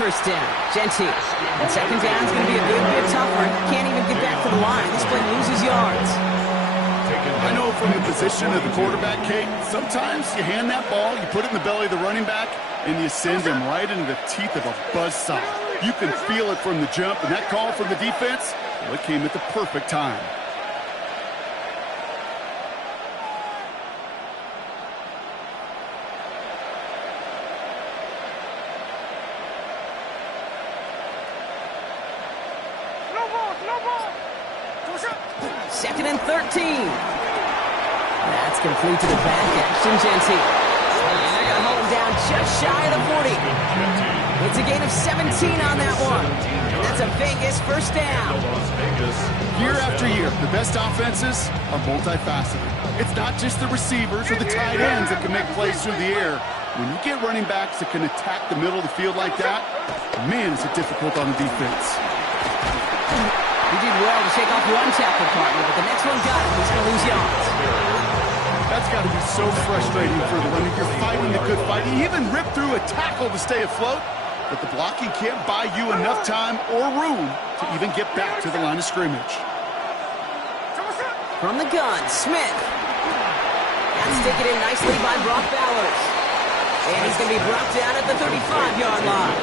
first down. Gentile. And second down is going to be a good bit tougher. Can't even get back to the line. This play loses yards. I know from the position of the quarterback, Kate, sometimes you hand that ball, you put it in the belly of the running back, and you send him right into the teeth of a buzzsaw. You can feel it from the jump, and that call from the defense, well, it came at the perfect time. Second and 13. That's complete to the back. Action Gentile. And they're going to hold him down just shy of the 40. It's a gain of 17 on that one. And that's a Vegas first down. Year after year, the best offenses are multifaceted. It's not just the receivers or the tight ends that can make plays through the air. When you get running backs that can attack the middle of the field like that, man, is it difficult on the defense. He did well to shake off one tackle partner, but the next one got him. He's going to lose yards. That's got to be so frustrating for the runner. You're fighting the good fight. He even ripped through a tackle to stay afloat, but the blocking can't buy you enough time or room to even get back to the line of scrimmage. From the gun, Smith. That's taken in nicely by Brock Bowers. And he's going to be brought down at the 35-yard line.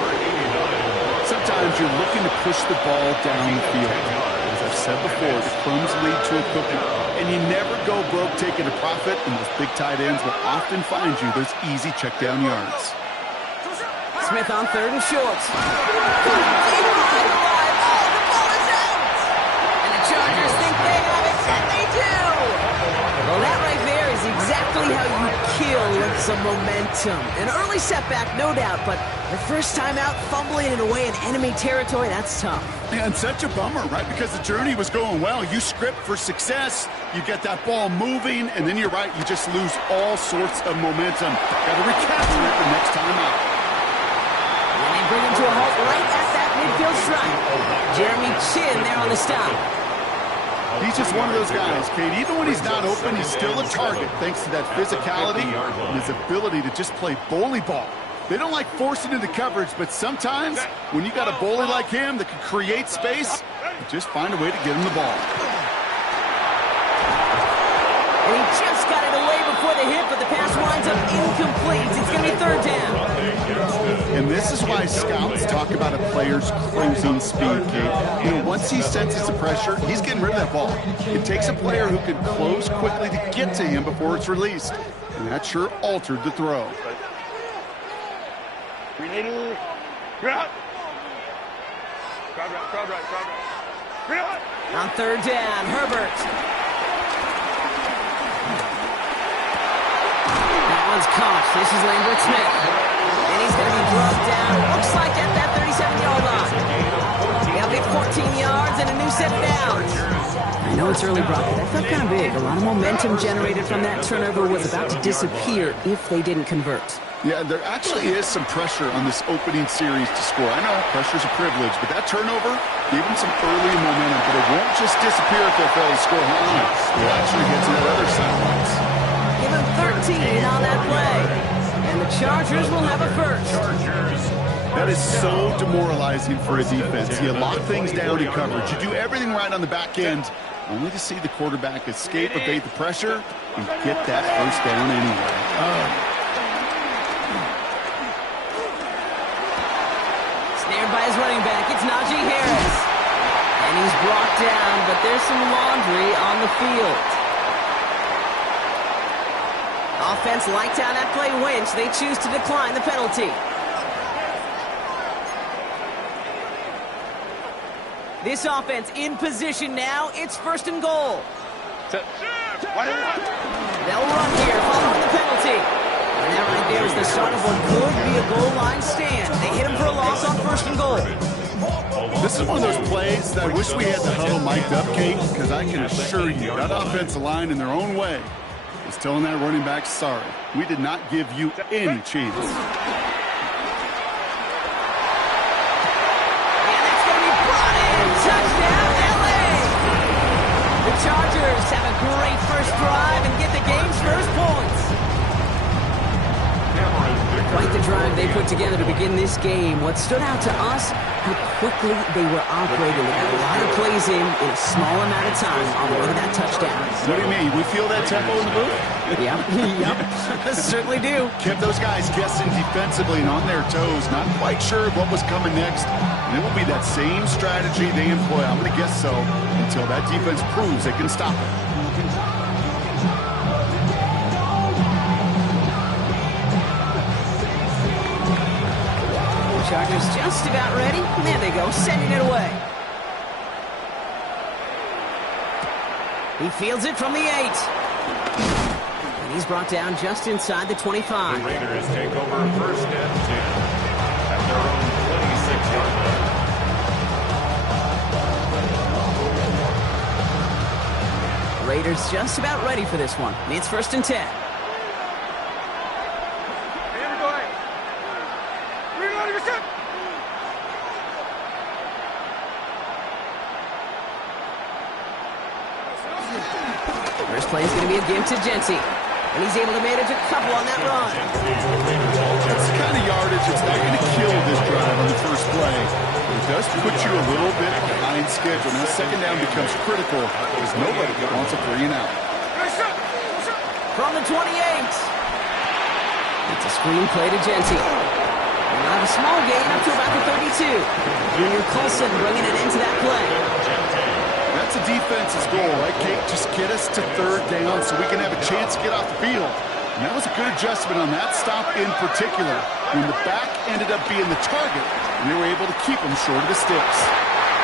Sometimes you're looking to push the ball down the field. As I've said before, the crumbs lead to a cookie. And you never go broke taking a profit, and those big tight ends will often find you those easy check down yards. Smith on third and short. And the Chargers think they have it, and they do. Well, that right there is exactly how you kill some momentum. An early setback, no doubt, but the first time out, fumbling it away in enemy territory, that's tough. And such a bummer, right? Because the journey was going well. You script for success, you get that ball moving, and then you're right, you just lose all sorts of momentum. Got to recapture it the next time out. And they bring him to a halt right at that midfield stripe. Jeremy Chinn there on the stop. He's just one of those guys, Kate. Even when he's not open, he's still a target thanks to that physicality and his ability to just play bully ball. They don't like forcing into coverage, but sometimes when you got a bully like him that can create space, you just find a way to get him the ball. And he just got it away before the hit, but the pass winds up incomplete. It's going to be third down. And this is why scouts talk about a player's closing speed, Kate. You know, once he senses the pressure, he's getting rid of that ball. It takes a player who can close quickly to get to him before it's released. And that sure altered the throw. On third down, Herbert. That one's caught. This is Lambert Smith. And he's going to be brought down, looks like at that 37-yard line. They'll get 14 yards and a new set of downs. I know it's early, Brock, but that felt kind of big. A lot of momentum generated from that turnover was about to disappear if they didn't convert. Yeah, there actually is some pressure on this opening series to score. I know pressure's a privilege, but that turnover gave them some early momentum. But it won't just disappear if they fail to score. They'll actually get to that other side. Give him 13 on that play. And the Chargers will have a first. That is so demoralizing for a defense. You lock things down in coverage. You do everything right on the back end, only to see the quarterback escape, evade the pressure, and get that first down anyway. Snared by his running back, it's Najee Harris. And he's brought down, but there's some laundry on the field. Offense liked how that play went. They choose to decline the penalty. This offense in position now. It's first and goal. They'll run here following the penalty. And that right there is the start of what could be a goal line stand. They hit him for a loss on first and goal. This is one of those plays that I wish we had the huddle mic'd up, Kate, because I can assure you that offensive line in their own way is telling that running back, sorry, we did not give you any chance. Chargers have a great first drive and get the game's first points. Quite the drive they put together to begin this game. What stood out to us, how quickly they were operating. They got a lot of plays in a small amount of time on the way to that touchdown. What do you mean? We feel that tempo in the booth? Yep, certainly do. Kept those guys guessing defensively and on their toes, not quite sure what was coming next. And it will be that same strategy they employ. I'm going to guess so until that defense proves they can stop it. Chargers just about ready. There they go, sending it away. He fields it from the 8. And he's brought down just inside the 25. The Raiders take over first and 10 at their own 26-yard line. Raiders just about ready for this one. It's first and 10. First play is going to be a give to Jency. And he's able to manage a couple on that run. That's the kind of yardage that's not going to kill this drive on the first play. It does put you a little bit behind schedule. Now second down becomes critical because nobody wants a 3 and out. From the 28. It's a screen play to Jency. And they'll have a small gain up to about the 32. Junior Colson bringing it into that play. That's a defense's goal, right, Kate? Just get us to third down so we can have a chance to get off the field. And that was a good adjustment on that stop in particular, when the back ended up being the target, and they were able to keep him short of the sticks.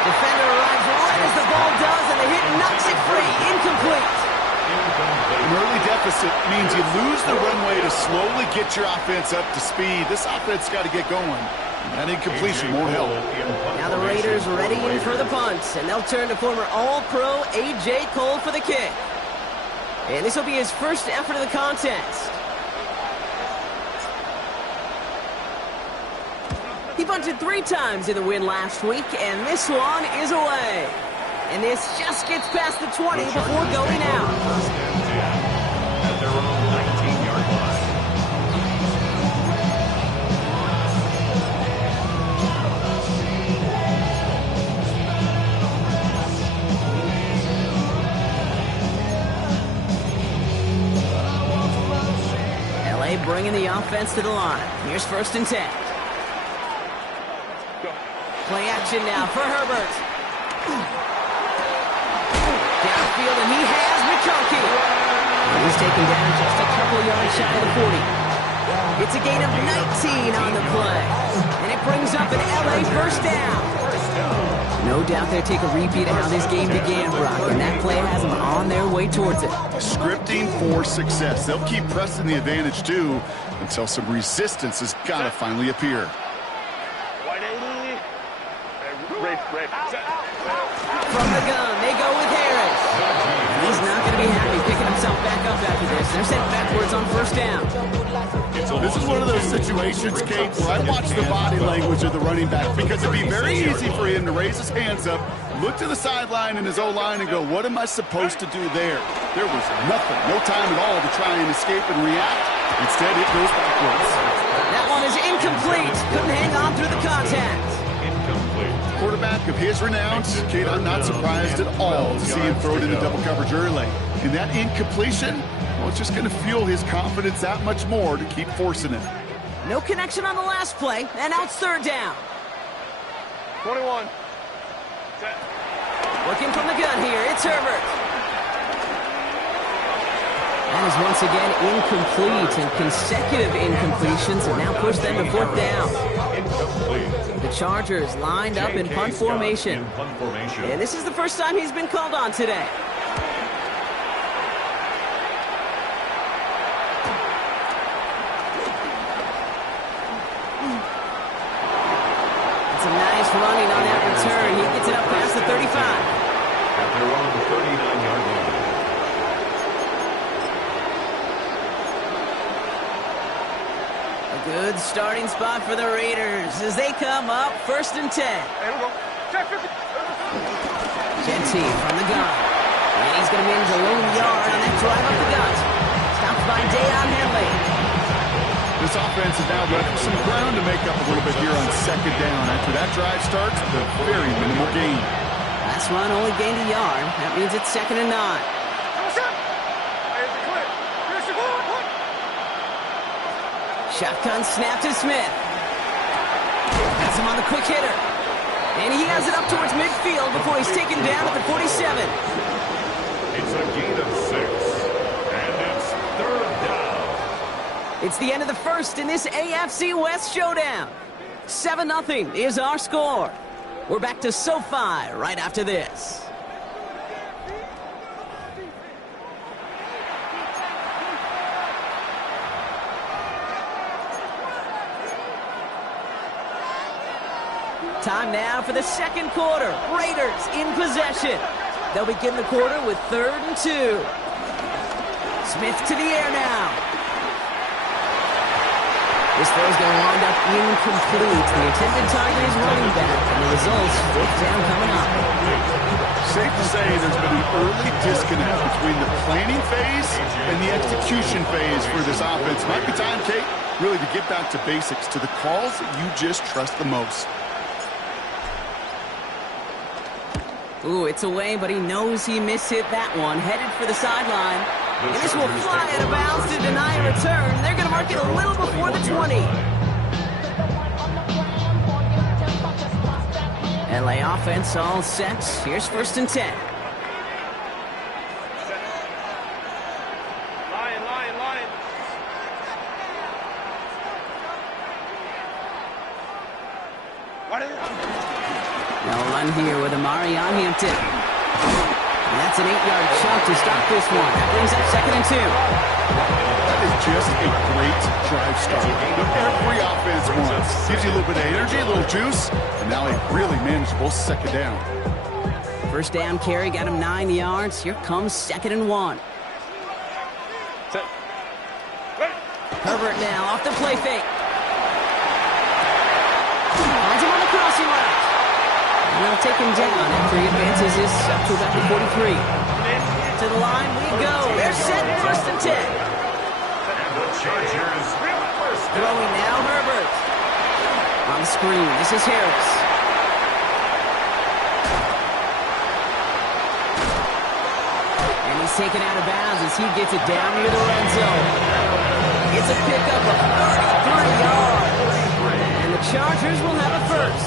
Defender arrives right as the ball does, and the hit knocks it free. Incomplete. An early deficit means you lose the runway to slowly get your offense up to speed. This offense got to get going. That incompletion won't help. Now the Raiders ready in for the punts, and they'll turn to former All-Pro A.J. Cole for the kick. And this will be his first effort of the contest. He bunted 3 times in the win last week, and this one is away. And this just gets past the 20 before going out. At their own 19-yard line. Bringing the offense to the line. Here's first and 10. Play action now for Herbert. Downfield, and he has McConkey. He's taken down just a couple of yards shy of the 40. It's a gain of 19 on the play. And it brings up an LA first down. No doubt they'll take a repeat of how this game began, Brock, and that play has them on their way towards it. Scripting for success. They'll keep pressing the advantage, too, until some resistance has got to finally appear. From the gun, they go with Harris. He's not going to be happy picking himself back up after this. They're sent backwards on first down. This is one of those situations, Kate, where I watch the body language of the running back because it'd be very easy for him to raise his hands up, look to the sideline in his O-line and go, what am I supposed to do there? There was nothing, no time at all to try and escape and react. Instead, it goes backwards. That one is incomplete. Couldn't hang on through the contact. Quarterback of his renown, Kate, I'm not surprised at all to see him throw it into double coverage early. And that incompletion, well, it's just going to fuel his confidence that much more to keep forcing it. No connection on the last play, and now it's third down. 21. Working from the gun here, it's Herbert. That is once again incomplete, and consecutive incompletions have now pushed them to fourth down. The Chargers lined up in punt formation. And this is the first time he's been called on today. It's a nice running on that return. He gets it up past the 35. At their own 39-yard line. Good starting spot for the Raiders as they come up first and 10. Jency from the gun. And he's going to manage a lone yard on that drive up the gut. Stopped by Dayon Henley. This offense is now left with some ground to make up a little bit here on second down. After that drive starts with a very minimal gain. Last run only gained a yard. That means it's 2nd and 9. Shotgun snap to Smith. Has him on the quick hitter. And he has it up towards midfield before he's taken down at the 47. It's a gain of 6. And it's 3rd down. It's the end of the first in this AFC West showdown. 7-0 is our score. We're back to SoFi right after this. Time now for the second quarter. Raiders in possession. They'll begin the quarter with 3rd and 2. Smith to the air now. This throw is going to wind up incomplete. The intended target is running back, and the results, 4th down coming up. Safe to say there's been an early disconnect between the planning phase and the execution phase for this offense. Might be time, Kate, really to get back to basics, to the calls that you just trust the most. Ooh, it's away, but he knows he mishit that one. Headed for the sideline. And this will fly out of bounds to deny a return. They're going to mark it a little before the 20. LA offense all set. Here's 1st and 10. They'll run here with Amari on Hampton. And that's an 8-yard chunk to stop this one. That brings up 2nd and 2. That is just a great drive start. Every offense wants. Gives you a little bit of energy, a little juice, and now a really manageable 2nd down. 1st down carry got him 9 yards. Here comes 2nd and 1. Herbert now off the play fake. Finds him on the crossing route. And they'll take him down after he advances this up to about the 43. To the line we go. They're set 1st and 10. Throwing now Herbert. On the screen, this is Harris. And he's taken out of bounds as he gets it down near the red zone. It's a pickup of 33 yards. And the Chargers will have a first.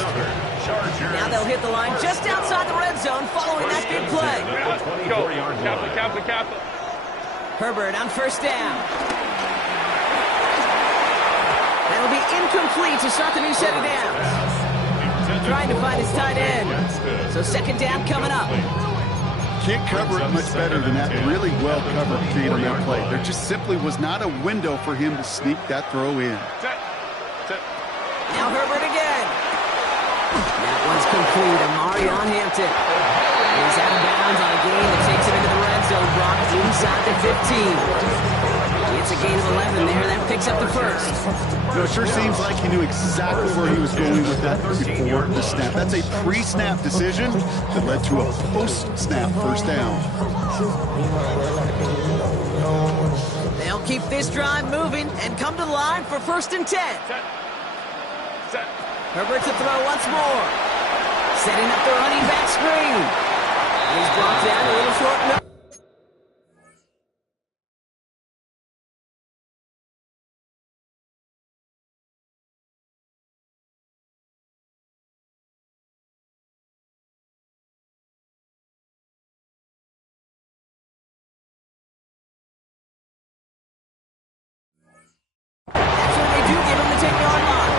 Now they'll hit the line just outside the red zone following that big play. Go. Herbert on 1st down. That'll be incomplete to start the new set of downs. Trying to find his tight end. So 2nd down coming up. Can't cover it much better than that really well-covered feed on that play. There just simply was not a window for him to sneak that throw in. Now Herbert again. That one's complete. Amari on Hampton. He's out of bounds on a gain that takes him into the red zone. Brock inside the 15. It's a gain of 11 there. That picks up the first. You know, it sure seems like he knew exactly where he was going with that before the snap. That's a pre-snap decision that led to a post-snap 1st down. They'll keep this drive moving and come to the line for 1st and 10. Herbert to throw once more. Setting up the running back screen. And he's brought down a little short. That's what they do, give him the 10-yard line.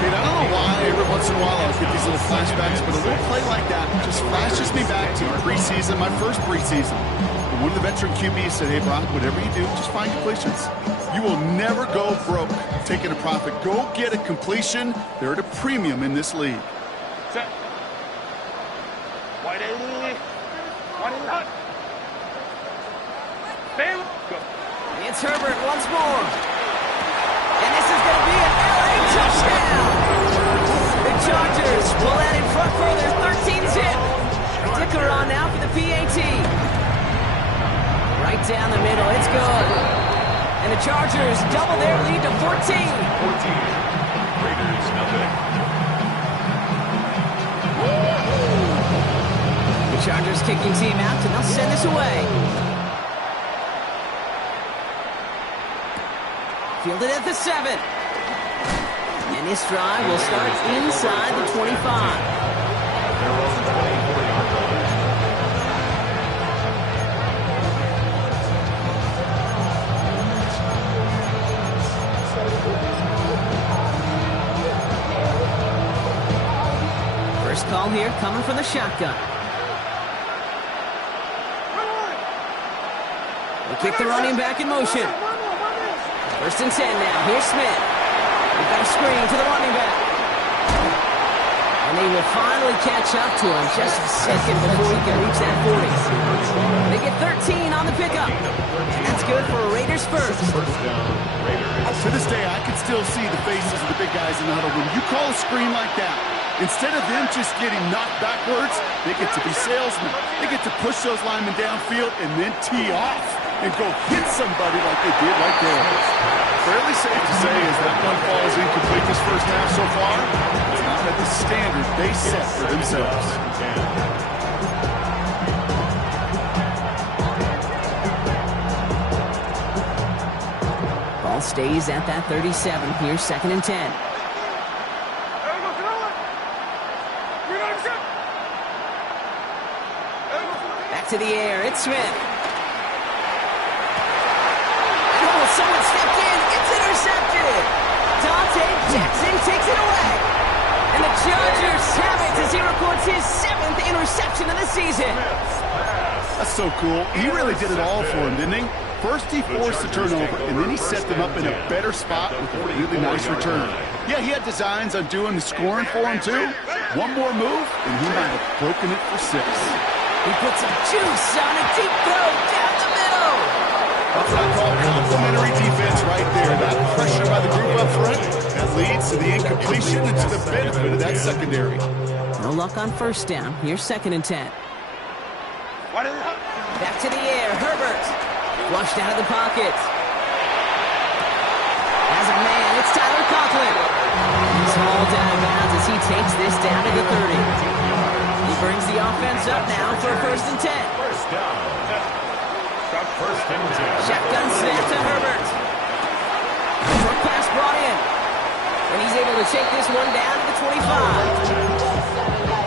Kate, I don't know why every once in a while I'll get these little flashbacks, but a little play like that just flashes me back to preseason, my first preseason. And one of the veteran QBs said, hey, Brock, whatever you do, just find completions. You will never go broke taking a profit. Go get a completion. They're at a premium in this league. It's Herbert once more. And this is going to be an LA touchdown. The Chargers pull that in front for their 13-zip. Dicker on now for the PAT. Right down the middle. It's good. And And the Chargers double their lead to 14. 14. Raiders, nothing. The Chargers kicking team out, and they'll send this away. Fielded at the 7. And this drive will start inside the 25. Their own 24-yard line. First call here coming from the shotgun. They kick the running back in motion. First and 10 now. Here's Smith. They've got a screen to the running back. And they will finally catch up to him just a second before he can reach that 40. They get 13 on the pickup. And that's good for a Raiders first. First down, Raiders. To this day, I can still see the faces of the big guys in the huddle. When you call a screen like that, instead of them just getting knocked backwards, they get to be salesmen. They get to push those linemen downfield and then tee off and go hit somebody like they did right there. Fairly safe to say as that one falls incomplete this first half so far, it's not at the standard they set for themselves. Ball stays at that 37. Here's second and 10. Back to the air. It's Smith. Oh, someone stepped in. It's intercepted. Dante Jackson takes it away. And the Chargers have it as he records his 7th interception of the season. That's so cool. He really did it all for him, didn't he? First he forced the turnover, and then he set them up in a better spot with a really nice return. Yeah, he had designs on doing the scoring for him, too. One more move, and he might have broken it for 6. He puts some juice on a deep throw down the middle. That's what I call complimentary defense right there. That pressure by the group up front, that leads to the incompletion and to the benefit of that secondary. No luck on first down. Here's second and 10. Back to the air. Herbert. Flushed out of the pocket. As a man, it's Tyler Conklin. He's hauled out of bounds as he takes this down to the 30. He brings the offense up now for first and 10. First down. First and 10. Shotgun snap to Herbert. Short pass brought in. And he's able to take this one down to the 25.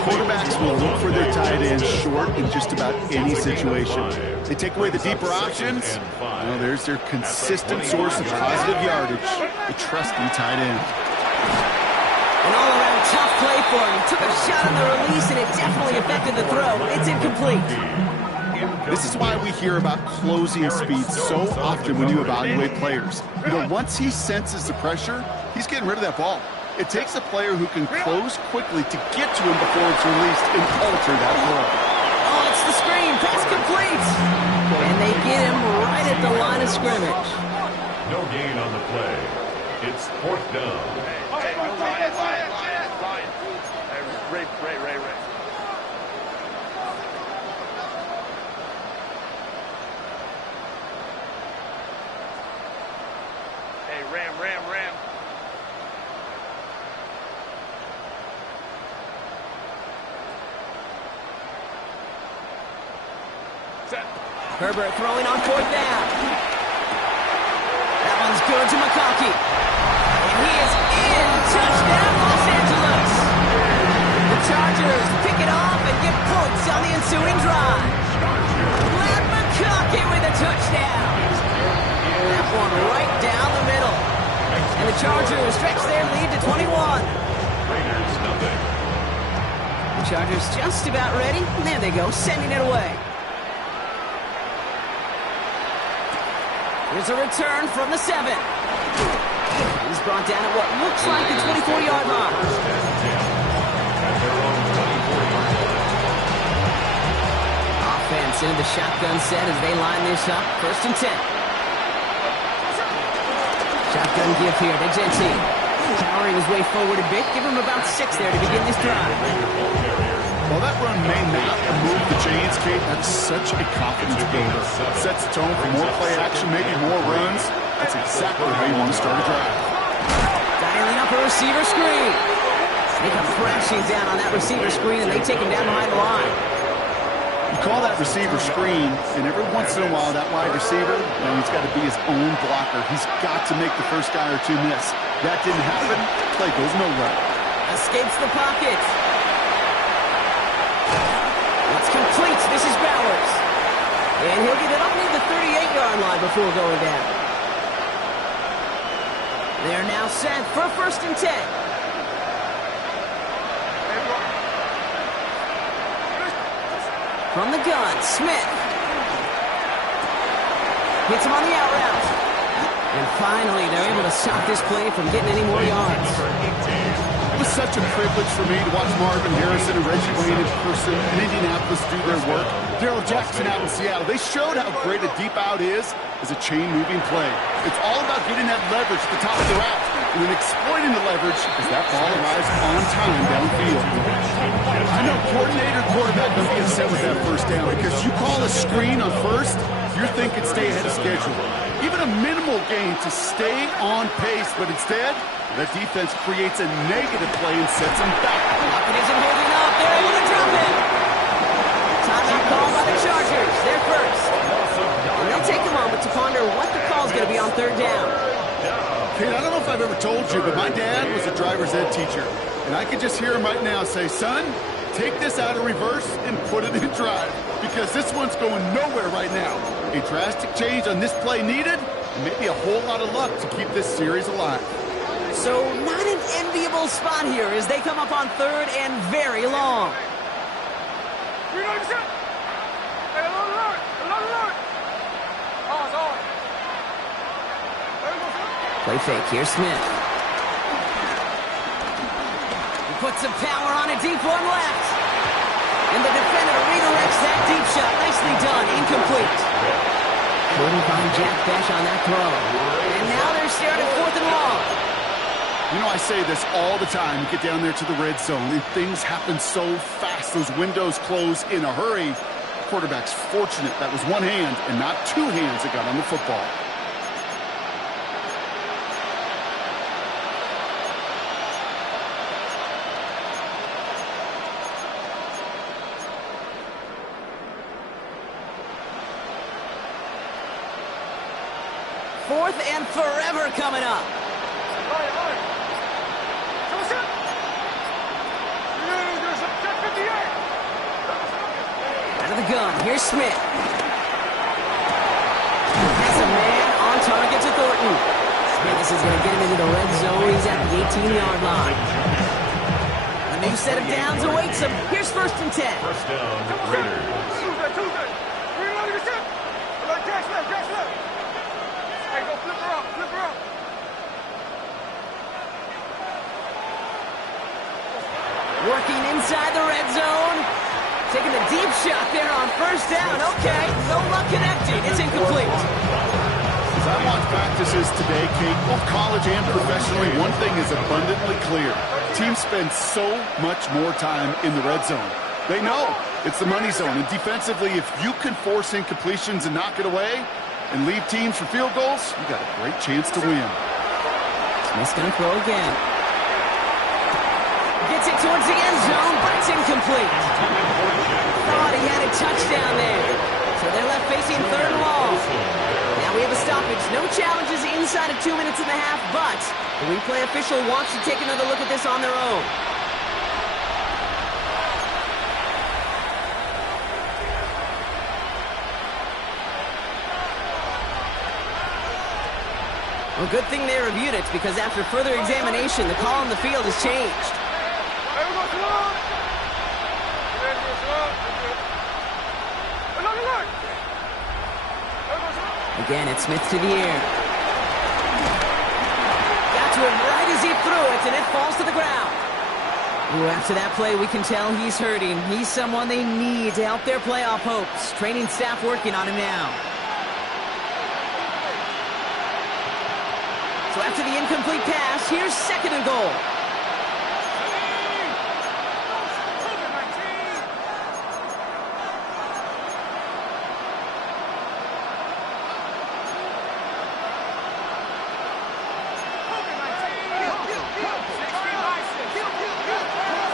Quarterbacks will look for their tight ends short in just about any situation. They take away the deeper options. Well, there's their consistent source of positive yardage, the trusty tight end. An all-around tough play for him. He took a shot on the release, and it definitely affected the throw. It's incomplete. This is why we hear about closing speed so often when you evaluate players. You know, once he senses the pressure, he's getting rid of that ball. It takes a player who can close quickly to get to him before it's released and alter that throw. Oh, it's the screen. Pass complete. And they get him right at the line of scrimmage. No gain on the play. It's fourth down. Ray. Hey, Ram. Set. Herbert throwing on fourth down. That one's good to McConkey. And he is in. Touchdown, Los Angeles. The Chargers pick it off and get points on the ensuing drive. Glad McConkey with a touchdown. That one right down the middle. And the Chargers stretch their lead to 21. Raiders, nothing. The Chargers just about ready. And there they go, sending it away. Here's a return from the 7. He's brought down at what looks like the 24-yard line. At their own 24-yard line. Offense into the shotgun set as they line this up. First and 10. Shotgun give here to Gentile. Powering his way forward a bit. Give him about 6 there to begin this drive. While that run may not have moved the chains, Kate, that's such a confidence builder. Sets the tone for more play action, maybe more runs. That's exactly how you want to start a drive. Dialing up a receiver screen. They come crashing down on that receiver screen, and they take him down behind the line. You call that receiver screen, and every once in a while, that wide receiver, he's got to be his own blocker. He's got to make the first guy or two miss. That didn't happen. Play goes nowhere. Escapes the pocket. It's complete. This is Bowers. And he'll get it up near the 38-yard line before going down. They're now set for 1st and 10. From the gun, Smith. Hits him on the out route. And finally, they're able to stop this play from getting any more yards. It was such a privilege for me to watch Marvin Harrison and Reggie Wayne in person in Indianapolis do their work. Darrell Jackson out in Seattle. They showed how great a deep out is as a chain-moving play. It's all about getting that leverage at the top of the route and then exploiting the leverage as that ball arrives on time downfield. I know coordinator, quarterback will be upset with that first down because you call a screen on first, you're thinking stay ahead of schedule. Even a minimal gain to stay on pace, but instead, that defense creates a negative play and sets them back. Lockett isn't holding up. They're able to drop it. Timeout call by the Chargers. They're first. And they'll take a moment to ponder what the call's going to be on 3rd down. Kate, I don't know if I've ever told you, but my dad was a driver's ed teacher. And I could just hear him right now say, son, take this out of reverse and put it in drive. Because this one's going nowhere right now. A drastic change on this play needed, and maybe a whole lot of luck to keep this series alive. So not an enviable spot here as they come up on 3rd and very long. Play fake. Here's Smith. He puts some power on a deep one left. And the defender redirects that deep shot. Nicely done. Incomplete. Couldn't find Jack Bech on that throw. And now they're staring at 4th and long. You know, I say this all the time. You get down there to the red zone, and things happen so fast. Those windows close in a hurry. Quarterback's fortunate that was one hand and not two hands that got on the football. Fourth and forever coming up. Out of the gun, here's Smith. Has a man on target to Thornton. And this is going to get him into the red zone. He's at the 18-yard line. A new set of downs awaits him. Here's 1st and 10. First down, Raiders. Working inside the red zone. Taking a deep shot there on 1st down. Okay, no luck connecting. It's incomplete. As I watch practices today, Kate, both college and professionally, one thing is abundantly clear. Teams spend so much more time in the red zone. They know it's the money zone. And defensively, if you can force incompletions and knock it away and leave teams for field goals, you got a great chance to win. Smith's going to throw again. Gets it towards the end zone, but it's incomplete. Thought he had a touchdown there. So they're left facing 3rd and long. Now we have a stoppage. No challenges inside of 2 minutes and a half, but the replay official wants to take another look at this on their own. Well, good thing they reviewed it, because after further examination, the call on the field has changed. Again, it's Smith to the air. Got to him right as he threw it, and it falls to the ground. Ooh, after that play, we can tell he's hurting. He's someone they need to help their playoff hopes. Training staff working on him now. So after the incomplete pass, here's 2nd and goal.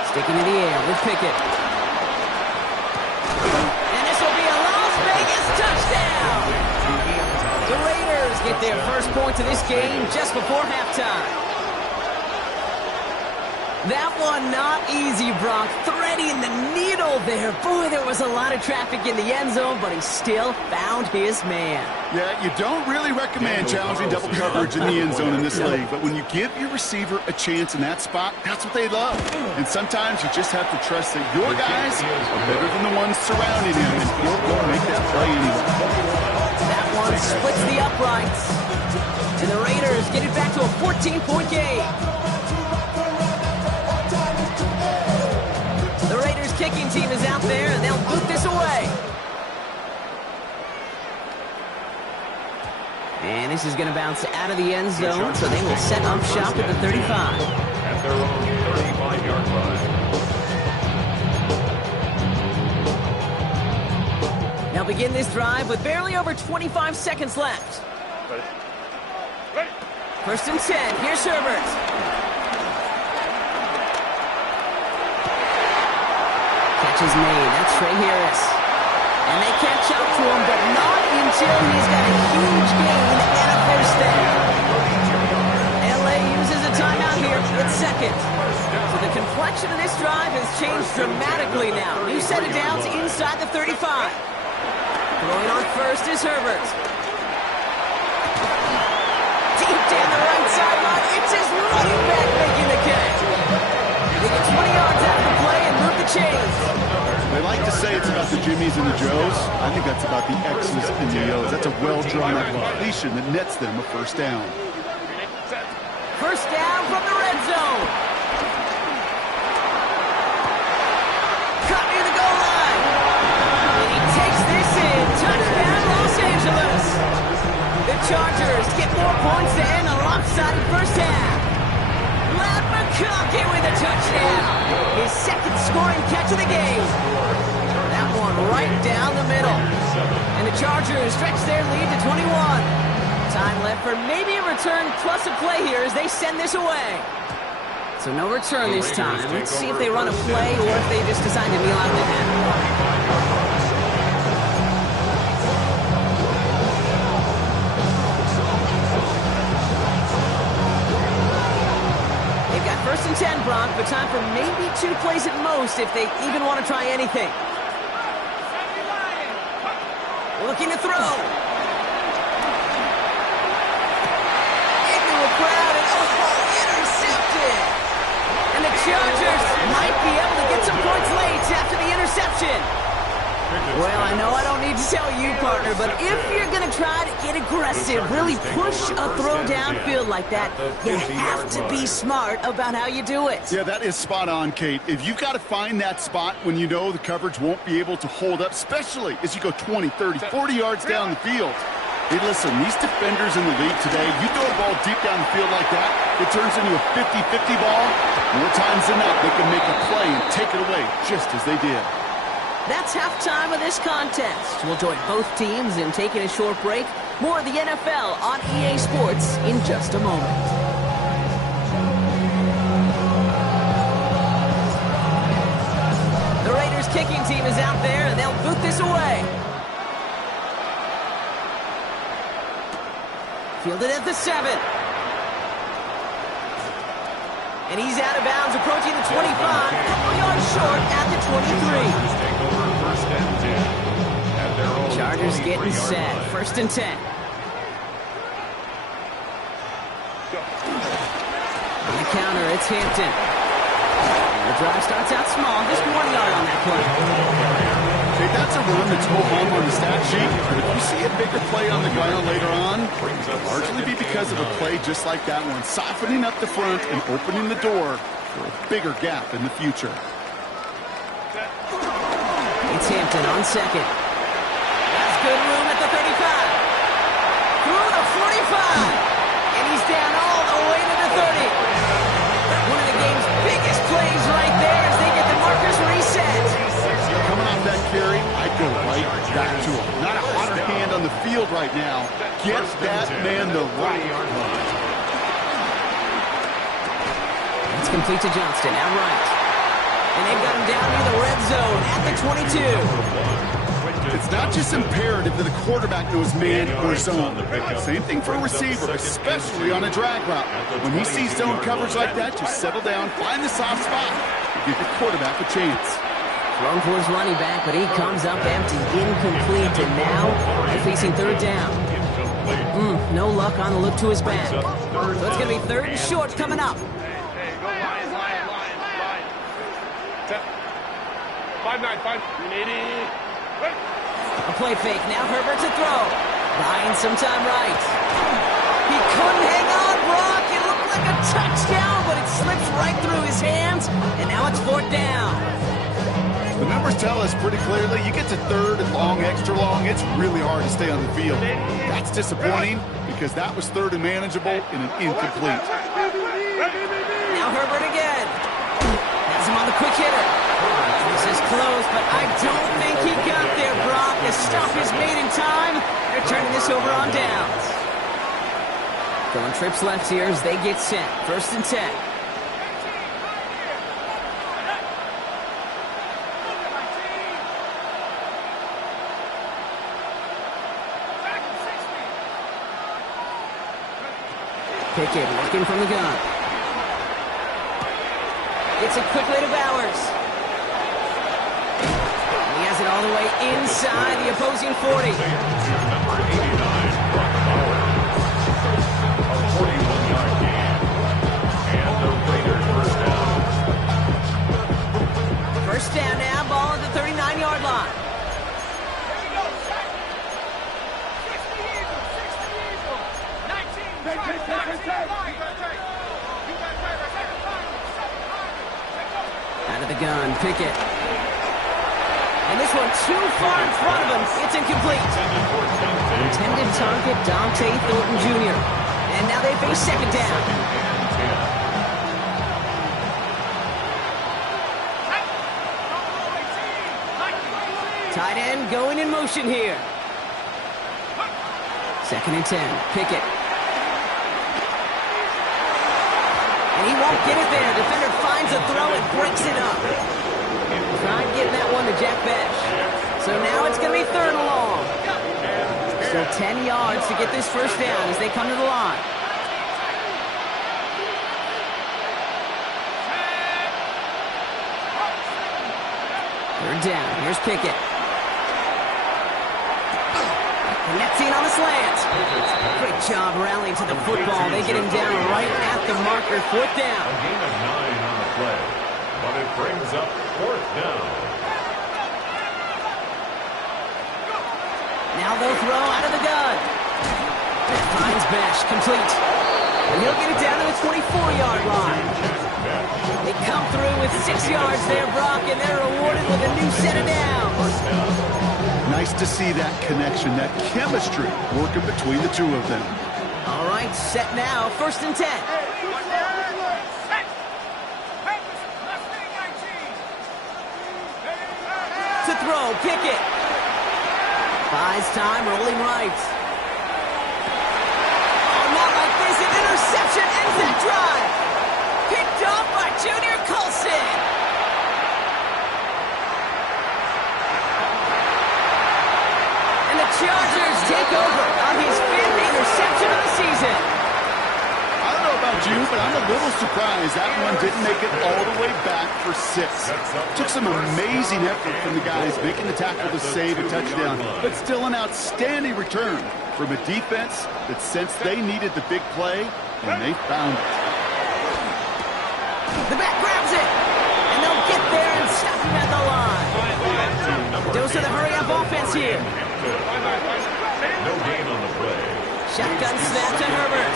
Sticking in the air with Pickett. And this will be a Las Vegas touchdown. The Raiders get their first points of this game just before halftime. That one not easy, Brock. Threading the needle there. Boy, there was a lot of traffic in the end zone, but he still found his man. Yeah, you don't really recommend challenging double coverage in the end zone in this league, but when you give your receiver a chance in that spot, that's what they love. And sometimes you just have to trust that your guys are better than the ones surrounding him, and he'll go make that play anyway. That one splits the uprights. And the Raiders get it back to a 14-point game. The Raiders kicking team is out there, and they'll boot this away. And this is going to bounce out of the end zone, so they will set up shop at the 35. At their own 35-yard line. They'll begin this drive with barely over 25 seconds left. First and 10. Here's Herbert. Catch is made. That's Trey Harris. And they catch up to him, but not until he's got a huge gain and a first down. LA uses a timeout here. It's second. So the complexion of this drive has changed dramatically now. New set of downs inside the 35. Throwing on first is Herbert. Deep down the right sideline. It's his running back making the catch. They get 20 yards out of the play and move the chains. They like to say it's about the Jimmies and the Joes. I think that's about the X's and the O's. That's a well-drawn-out completion that nets them a first down. First down from the red zone. Cut near the goal line. And he takes this in. Touchdown, Los Angeles. The Chargers get more points to end a lopsided first half. Ladd McConkey with a touchdown. His second scoring catch of the game. That one right down the middle. And the Chargers stretch their lead to 21. Time left for maybe a return plus a play here as they send this away. So no return this time. Let's see if they run a play or if they just decide to kneel out the net. First and 10, Brock, but time for maybe 2 plays at most if they even want to try anything. Looking to throw. Into a crowd and intercepted. And the Chargers might be able to get some points late after the interception. Well, I know I don't need to tell you, partner, but if you're going to try to get aggressive, really push a throw downfield like that, you have to be smart about how you do it. Yeah, that is spot on, Kate. If you've got to find that spot when you know the coverage won't be able to hold up, especially as you go 20, 30, 40 yards down the field. Hey, listen, these defenders in the league today, you throw a ball deep down the field like that, it turns into a 50-50 ball. More times than not, they can make a play and take it away just as they did. That's halftime of this contest. We'll join both teams in taking a short break. More of the NFL on EA Sports in just a moment. The Raiders kicking team is out there, and they'll boot this away. Fielded at the 7. And he's out of bounds, approaching the 25. A couple yards short at the 23. Chargers getting set. First and 10. On the counter, it's Hampton. And the drive starts out small. Just 1 yard on that play. Hey, that's a run that's ho-hum on the stat sheet. But if you see a bigger play on the ground later on, it'll largely be because of a play just like that one, softening up the front and opening the door for a bigger gap in the future. It's Hampton on second. That's good room at the 35. Through the 45. And he's down all the way to the 30. One of the game's biggest plays right there as they get the markers reset. Coming off that carry, I'd go right back to him. Not a hotter hand on the field right now. Get that man the right. It's complete to Johnston, out right. And they've got him down near the red zone at the 22. It's not just imperative that a quarterback knows man or zone. Same thing for a receiver, especially on a drag route. When he sees zone coverage like that, just settle down, find the soft spot, and give the quarterback a chance. Thrown for his running back, but he comes up empty, incomplete, and now they're facing third down. No luck on the look to his back. So it's going to be third and short coming up. Hey, go line. 5-9. A play fake. Now Herbert to throw. Buying some time right. He couldn't hang on, Brock. It looked like a touchdown, but it slips right through his hands, and now it's fourth down. The numbers tell us pretty clearly, you get to third and long, extra long, it's really hard to stay on the field. That's disappointing because that was third and manageable in an incomplete. Now Herbert again. Has him on the quick hitter. This is close, but I don't think he got there, Brock. The stop is made in time. They're turning this over on downs. Going trips left here as they get set. First and 10. Pickett looking from the gun. It's a quick way to Bowers. He has it all the way inside the opposing 40. Number 89, Brock Bowers. A 41-yard gain. And the Raiders first down. First down now, ball at the 39-yard line. Out of the gun, Pickett. And this one too far in front of him. It's incomplete. Intended target, Dante Thornton Jr. And now they face second down. Tight end going in motion here. Second and 10. Pickett. And he won't get it there. Defender finds a throw and breaks it up. Trying getting that one to Jack Bech. So now it's going to be third and long. Still 10 yards to get this first down as they come to the line. Third down. Here's Pickett. Connecting on the slant. Great job rallying to the football. They get him down right at the marker. Fourth down. A gain of 9 on the play, but it brings up fourth down. Now they'll throw out of the gun. It finds Bech, complete. And he'll get it down to the 24-yard line. They come through with 6 yards there, Brock, and they're rewarded with a new set of downs. Nice to see that connection, that chemistry working between the two of them. All right, set now, first and 10. To throw, Pickett. Buys time, rolling right. Oh, not like this, an interception ends that drive. Picked off by Junior Colson. Chargers take over on his 5th interception of the season. I don't know about you, but I'm a little surprised that one didn't make it all the way back for 6. Took some amazing effort from the guys making the tackle to save a touchdown, but still an outstanding return from a defense that sensed they needed the big play, and they found it. The back grabs it, and they'll get there and stop him at the line. Dose of the hurry-up offense here. No gain on the play. Shotgun snap to Herbert.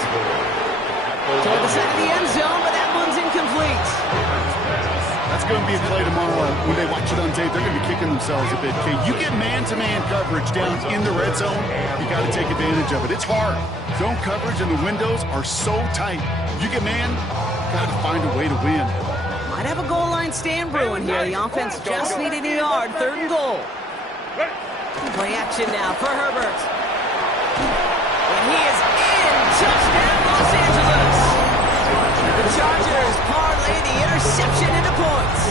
Toward the side of the end zone, but that one's incomplete. That's going to be a play tomorrow. When they watch it on tape, they're going to be kicking themselves a bit. Okay, you get man-to-man coverage down in the red zone, you got to take advantage of it. It's hard. Zone coverage and the windows are so tight. You get man, got to find a way to win. Might have a goal line stand brewing here. The offense just needed a yard. Third and goal. Play action now for Herbert. And he is in. Touchdown, Los Angeles. The Chargers parlay the interception into points.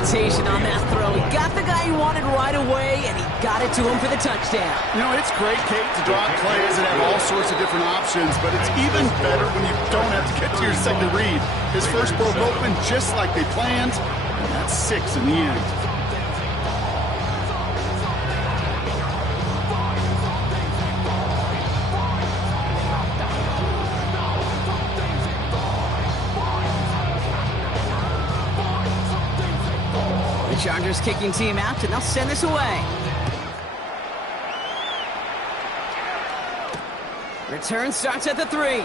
hesitation on that throw. He got the guy he wanted right away, and he got it to him for the touchdown. You know, it's great, Kate, to draw plays and have all sorts of different options, but it's even better when you don't have to get to your second read. His first broke open just like they planned, and that's 6 in the end. Chargers kicking team out, and they'll send this away. Return starts at the 3.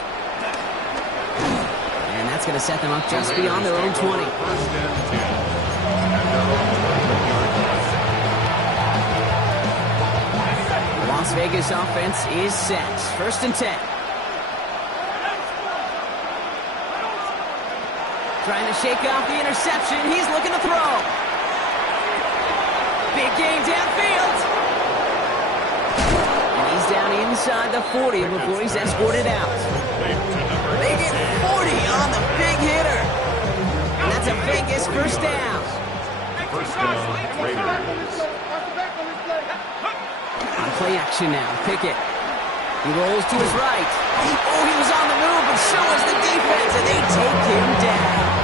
And that's going to set them up just beyond their own 20. Las Vegas offense is set. 1st and 10. Trying to shake off the interception. He's looking to throw. Big gain downfield. And he's down inside the 40 before he's escorted out. They get 40 on the big hitter. And that's a Vegas first down. First down, Raiders. On play action now, Pickett. He rolls to his right. Oh, he was on the move, but so was the defense, and they take him down.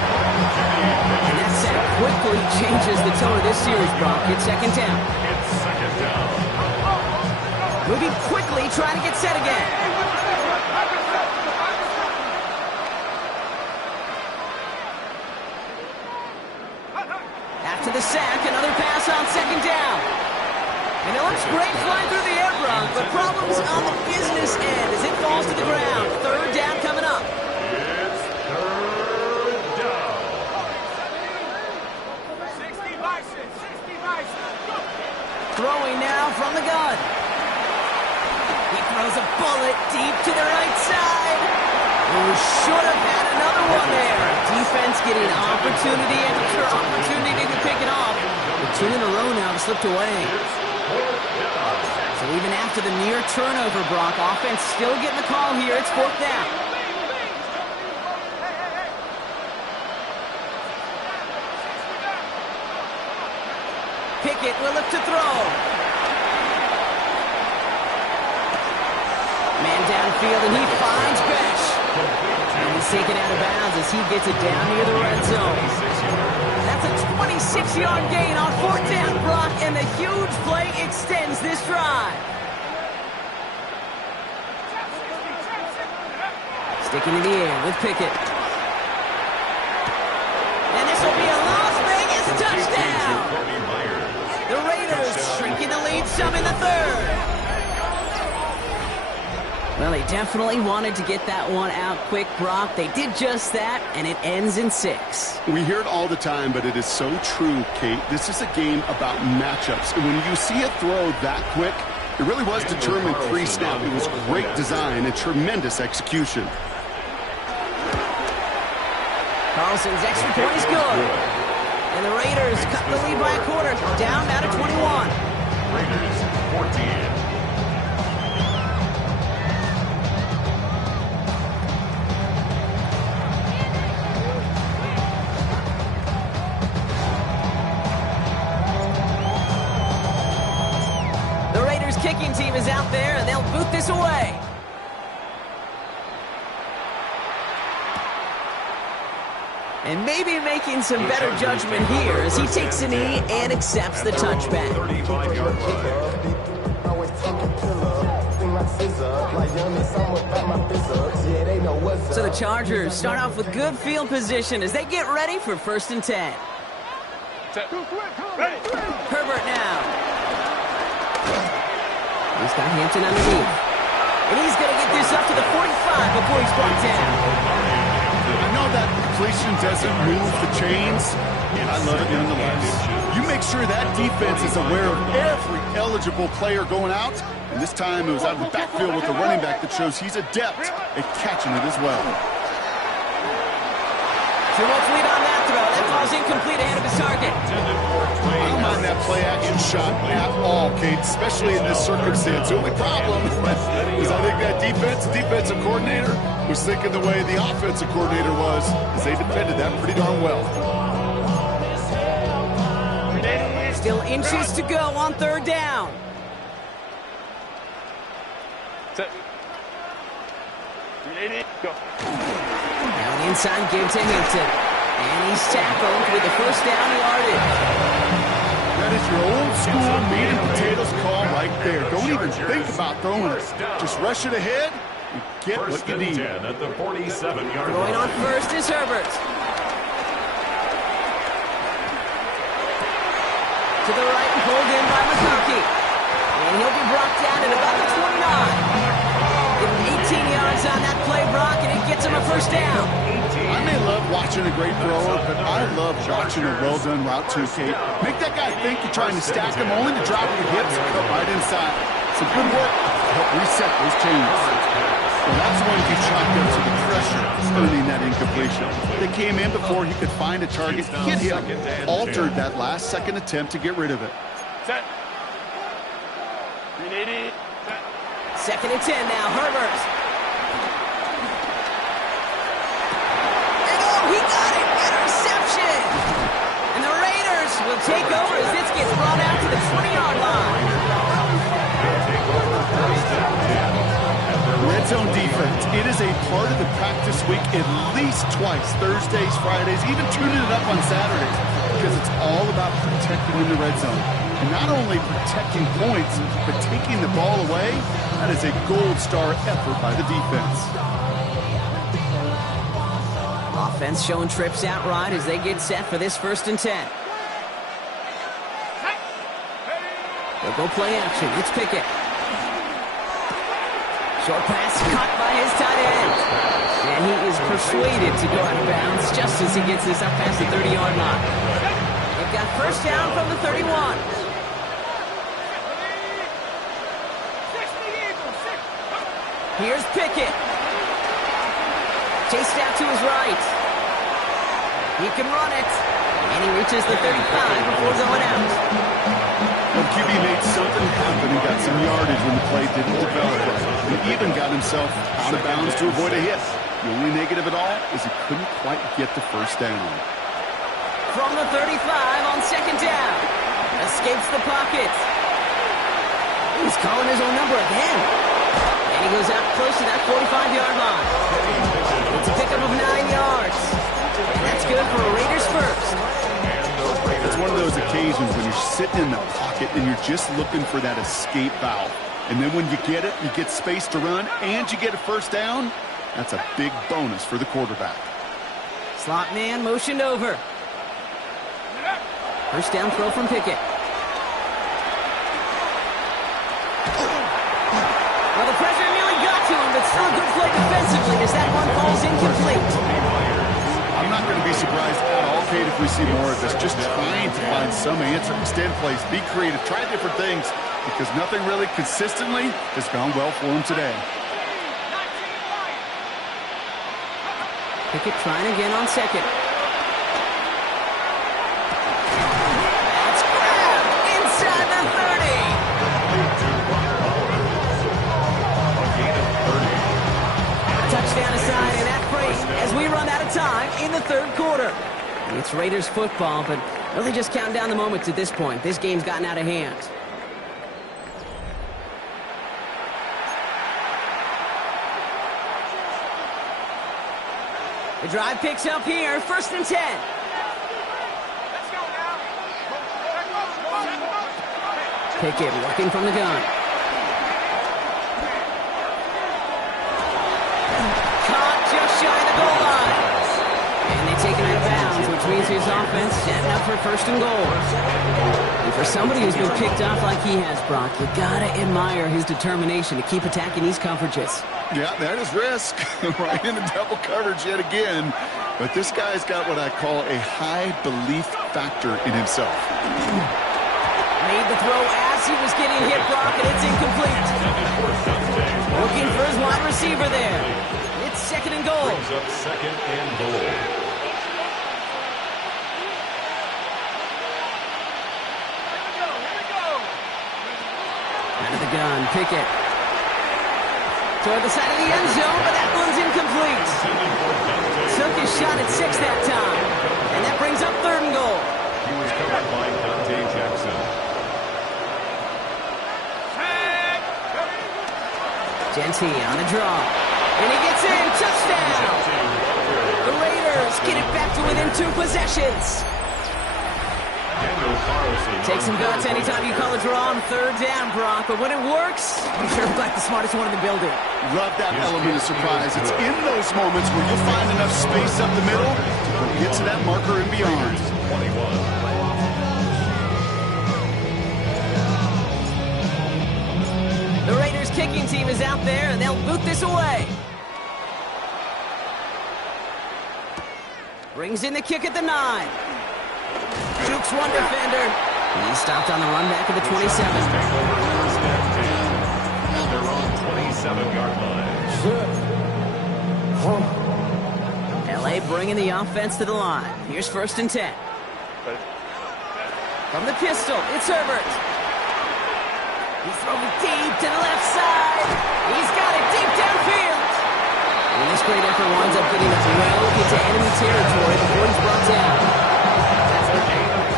And that sack quickly changes the tone of this series, Brock. It's 2nd down. It's 2nd down. Moving quickly, trying to get set again. After the sack, another pass on 2nd down. And it looks great flying through the air, Brock, but problems on the business end as it falls to the ground. 3rd down coming up. It's 3rd down. 60 bison, 60 bison. Throwing now from the gun. He throws a bullet deep to the right side. Oh, should have had another one there. Defense getting opportunity after opportunity to pick it off. The 2 in a row now have slipped away. So even after the near turnover, Brock, offense still getting the call here. It's 4th down. Pickett will look to throw. Man downfield, and he finds Besh. And he's taken out of bounds as he gets it down near the red zone. That's a 26-yard gain on 4th down, Brock, and the huge play extends this drive. Sticking in the air with Pickett. And this will be a Las Vegas touchdown. The Raiders shrinking the lead some in the 3rd. Well, they definitely wanted to get that one out quick, Brock. They did just that, and it ends in 6. We hear it all the time, but it is so true, Kate. This is a game about matchups. And when you see a throw that quick, it really was determined pre-snap. It was great design and tremendous execution. Carlson's extra point is good. And the Raiders cut the lead by a quarter, down now to 21. Raiders 14. Kicking team is out there, and they'll boot this away. And maybe making some better judgment here as he takes a knee and accepts the touchback. 35-yard run. So the Chargers start off with good field position as they get ready for 1st and 10. Herbert now. He's got Hampton underneath. And he's going to get this up to the 45 before he's brought down. I know that completion doesn't move the chains, and I love it nonetheless. You make sure that defense is aware of every eligible player going out, and this time it was out of the backfield with the running back that shows he's adept at catching it as well. Too much lead on that throw. That ball's incomplete ahead of his target. I don't mind that play-action shot at all, Kate, especially in this circumstance. The only problem is I think that defensive coordinator was thinking the way the offensive coordinator was, as they defended that pretty darn well. Still inches to go on third down. Set. Go. Now an inside give to Hampton. And he's tackled with the first down yardage. That is your old school meat and potatoes call right there. Don't even think about throwing it. Just rush it ahead and get what you need. At the 47-yard Going on first is Herbert. To the right and pulled in by McConkey. And he'll be brought down at about the 29. Give him 18 yards on that play, Brock, and it gets him a first down. I may love watching a great thrower, but I love watching a well-done route too, Kate. Make that guy think you're trying to stack him only to drop the hips and cut right inside. Some good work to help reset those chains. Well, that's one you chalked up to the pressure earning that incompletion. They came in before he could find a target, hit him, altered that last-second attempt to get rid of it. Set. 380. Set. Second and 10 now, Herbert. And oh, he got it! Interception! And the Raiders will take over as this gets brought out to the 20-yard line. Red zone defense, it is a part of the practice week at least twice, Thursdays, Fridays, even tuning it up on Saturdays, because it's all about protecting in the red zone. And not only protecting points, but taking the ball away. That is a gold star effort by the defense. Offense showing trips out right as they get set for this 1st and 10. They'll go play action. It's Pickett. Short pass caught by his tight end. And he is persuaded to go out of bounds just as he gets this up past the 30-yard line. They've got first down from the 31. Here's Pickett. Chased out to his right. He can run it. And he reaches the 35 before going out. Well, QB made something happen and got some yardage when the play didn't develop. He even got himself out of bounds to avoid a hit. The only negative at all is he couldn't quite get the first down. From the 35 on second down. Escapes the pocket. He's calling his own number again. And he goes out close to that 45-yard line. It's a pickup of 9 yards. And that's good for a Raiders first. It's one of those occasions when you're sitting in the pocket and you're just looking for that escape valve. And then when you get it, you get space to run, and you get a first down. That's a big bonus for the quarterback. Slot man motioned over. First down throw from Pickett. Well, the pressure nearly got to him, but still a good play defensively as that one falls incomplete. I'm not going to be surprised at all, Kate, if we see more of this. Just trying to find some answer, extend plays, be creative, try different things, because nothing really consistently has gone well for him today. Pickett trying again on second. That's grabbed inside the 30. Touchdown aside, and that break as we run out of time in the third quarter. It's Raiders football, but really just counting down the moments at this point. This game's gotten out of hand. The drive picks up here, 1st and 10. Let's go now. Pickett working from the gun. Caught just shy of the goal line. And they take him out of bounds, which means his offense setting up for 1st and goal. And for somebody who's been picked off like he has, Brock, you gotta admire his determination to keep attacking these coverages. Yeah, that is risk. Right in the double coverage yet again. But this guy's got what I call a high belief factor in himself. Made the throw as he was getting hit, Brock, and it's incomplete. Looking for his wide receiver there. It's 2nd and goal. Brings up 2nd and goal. Out of the gun, Pickett. Toward the side of the end zone, but that one's incomplete. Took his shot at 6 that time. And that brings up 3rd and goal. He was covered by Dante Jackson. Genty on the draw. And he gets in. Touchdown. The Raiders get it back to within 2 possessions. Daniel Carlson. Takes some guts anytime you call a draw on 3rd down, Brock. But when it works, you sure look like the smartest one in the building. Love that element of surprise. It's in those moments where you'll find enough space up the middle to get to that marker and beyond. 21. The Raiders kicking team is out there, and they'll boot this away. Brings in the kick at the 9. Jukes one defender. He's stopped on the run back of the 27. And they're on 27-yard line. LA bringing the offense to the line. Here's 1st and 10. From the pistol, it's Herbert. He's throwing deep to the left side. He's got it deep downfield. And this great effort winds up getting us well into enemy territory before he's brought down.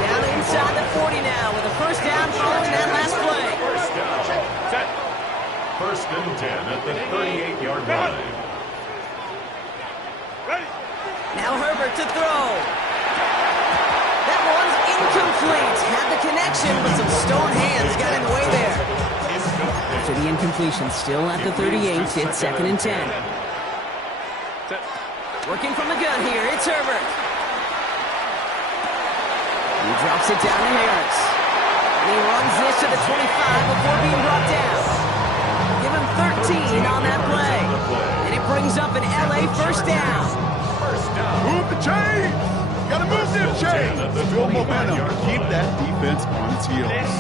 Down inside the 40 now with a 1st down following that last play. First down. Set. 1st and 10 at the 38-yard line. Now Herbert to throw. That one's incomplete. Had the connection, but some stone hands got in the way there. After the incompletion, still at the 38, it's 2nd and 10. Working from the gun here, it's Herbert. He drops it down to Harris. And he runs this to the 25 before being brought down. Give him 13 on that play. And it brings up an LA 1st down. Move the chains! Gotta move them chains! Build momentum. Keep that defense on its heels.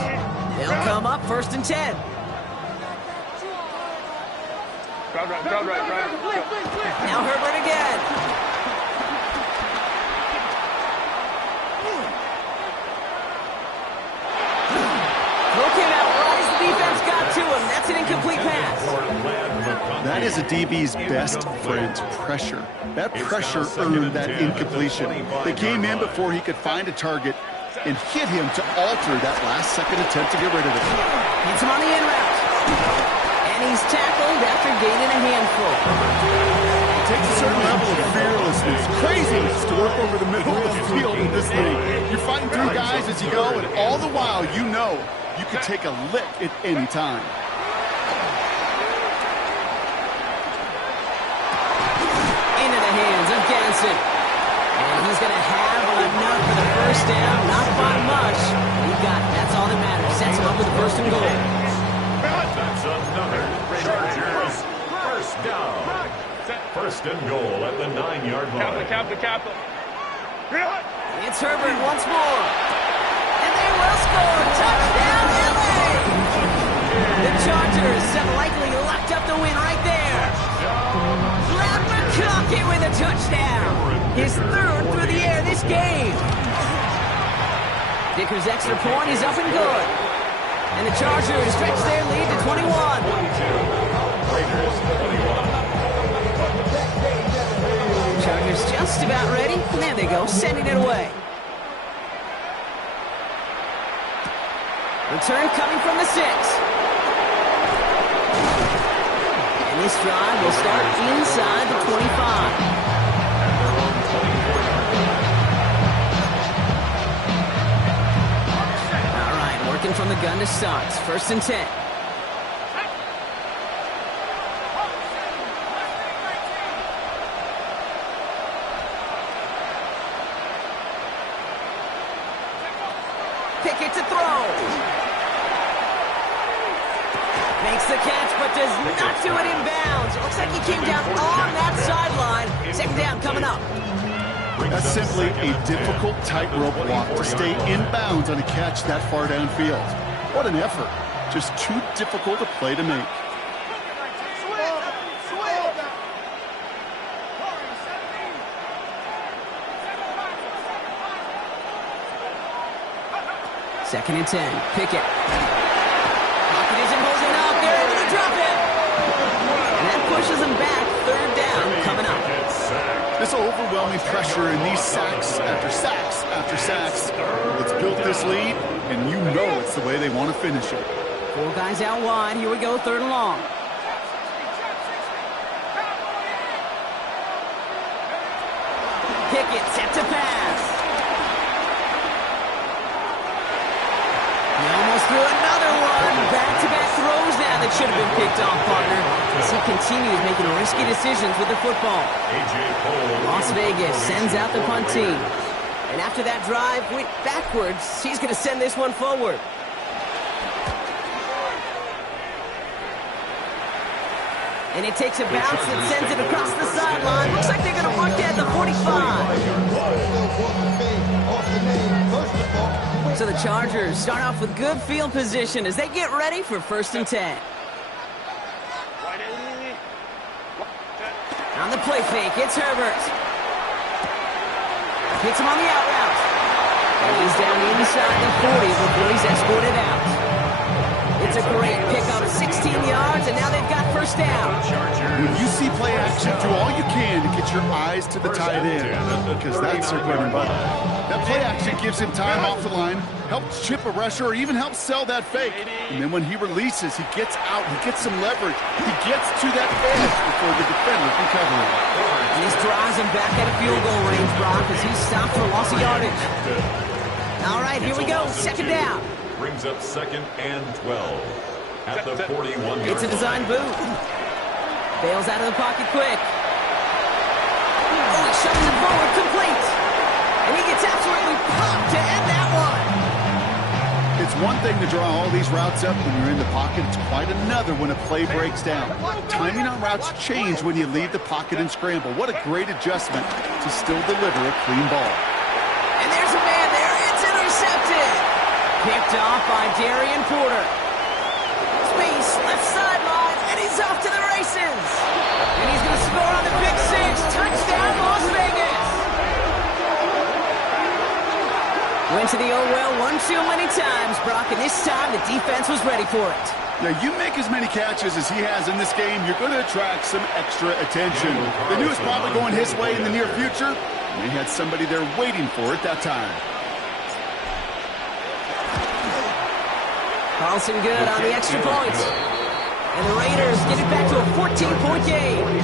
They'll come up 1st and 10. Now Herbert again. Throw came out right as the defense got to him. That's an incomplete pass. That is a DB's best friend, pressure. That pressure earned that incompletion. They came in before he could find a target and hit him to alter that last-second attempt to get rid of it. Hits him on the in route. And he's tackled after gaining a handful. It takes a certain level of fearlessness, craziness to work over the middle of the field in this league. You're fighting through guys as you go, and all the while you know you could take a lick at any time. Into the hands of Ganson. And he's going to have enough for the 1st down. Not by much. He got it. That's all that matters. Sets him up with the 1st and goal. That's another Chargers 1st down. 1st and goal at the 9-yard line. Capital. It's Herbert once more. And they will score. Touchdown, LA! The Chargers have likely locked up the win right there. Brad McConkey with a touchdown. His 3rd through the air this game. Dicker's extra point is up and good. And the Chargers stretch their lead to 21. Raiders 21. Chargers just about ready. There they go, sending it away. Return coming from the 6. And this drive will start inside the 25. All right, working from the gun to start. 1st and 10. Pickett to throw. Makes the catch, but does not do it in bounds. Looks like he came down on that sideline. 2nd down coming up. That's simply a difficult tightrope walk to stay in bounds on a catch that far downfield. What an effort. Just too difficult a play to make. Second and 10. Pickett. Pocket isn't holding up. They're able to drop it. And that pushes him back. 3rd down coming up. This just overwhelming pressure in these sacks after sacks after sacks. It's built this lead, and you know it's the way they want to finish it. 4 guys out wide. Here we go, 3rd and long. Pickett set to pass. He almost threw another one. Back-to-back throws now that should have been picked off, partner. As he continues making risky decisions with the football. Las Vegas sends out the punt team. And after that drive went backwards, he's going to send this one forward. And it takes a bounce that sends it across the sideline. Looks like they're going to mark that at the 45. So the Chargers start off with good field position as they get ready for 1st and 10. On the play fake, it's Herbert. Hits him on the out route. And he's down inside the 40 before he's escorted out. It's a great pickup, 16 yards, and now they've got 1st down. When you see play action, do all you can to get your eyes to the tight end, because that's their bread and butter. That play action gives him time off the line, helps chip a rusher, or even helps sell that fake. And then when he releases, he gets out, he gets some leverage. He gets to that edge before the defender can cover him. And this drives him back at a field goal range, Brock, as he's stopped for loss of yardage. All right, here we go, 2nd down. Brings up 2nd and 12 at the 41. It's a design boot. Bails out of the pocket quick. Oh, he shoves it forward, complete. And he gets absolutely pumped to end that one. It's one thing to draw all these routes up when you're in the pocket. It's quite another when a play breaks down. Timing on routes change when you leave the pocket and scramble. What a great adjustment to still deliver a clean ball. And there's a man there. It's intercepted. Picked off by Darian Porter. Space, left sideline, and he's off to the races. And he's going to score on the pick 6. Touchdown, Las Vegas. Went to the old well one too many times, Brock, and this time the defense was ready for it. Now, you make as many catches as he has in this game, you're going to attract some extra attention. They knew it was probably going his way in the near future, and they had somebody there waiting for it that time. Carlson good on the extra point. And the Raiders get it back to a 14-point game. 22.